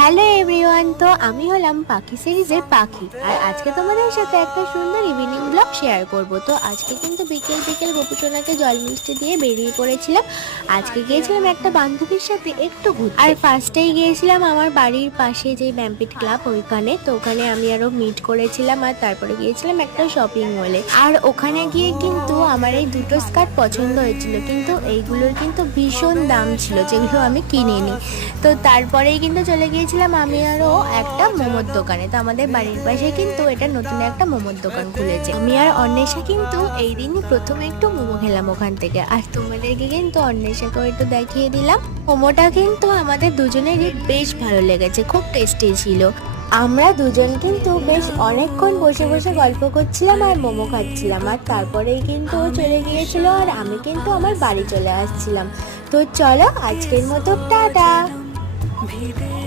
Hello everyone, তো আমি হলাম পাখি সিরিজের পাখি। আর আজকে তোমাদের সাথে একটা সুন্দর ইভিনিং ব্লগ শেয়ার করব। তো আজকে কিন্তু বিকেল বিকেল গোপুসোনাকে জল মিষ্টি দিয়ে বেরিয়ে পড়েছিলাম। আজকে গিয়েছিলাম একটা বান্ধবীর সাথে একটু ঘুরতে। আর ফার্স্টেই গিয়েছিলাম আমার বাড়ির পাশে যে ব্যাম্পিট ক্লাব ওইখানে। তো ওখানে আমি আরো মিট করেছিলাম, আর তারপরে গিয়েছিলাম একটা শপিং মলে। আর ওখানে গিয়ে কিন্তু আমার এই দুটো স্কার্ট পছন্দ হয়েছিল, কিন্তু এইগুলোর কিন্তু ভীষণ দাম ছিল, যেগুলো আমি কিনিনি। তো তারপরেই কিন্তু চলে গিয়েছিলাম আমি আরও একটা মোমোর দোকানে। তো আমাদের বাড়ির পাশে কিন্তু এটা নতুন একটা মোমোর দোকান খুলেছে। আমি আর অন্বেষা কিন্তু এই দিনই প্রথমে একটু মোমো খেলাম ওখান থেকে, আর তোমাদেরকে কিন্তু অন্বেষাকেও একটু দেখিয়ে দিলাম। মোমোটা কিন্তু আমাদের দুজনেরই বেশ ভালো লেগেছে, খুব টেস্টি ছিল। আমরা দুজন কিন্তু বেশ অনেকক্ষণ বসে বসে গল্প করছিলাম আর মোমো খাচ্ছিলাম, আর তারপরেই কিন্তু ও চলে গিয়েছিল, আর আমি কিন্তু আমার বাড়ি চলে আসছিলাম। তো চলো আজকের মতো টাটা।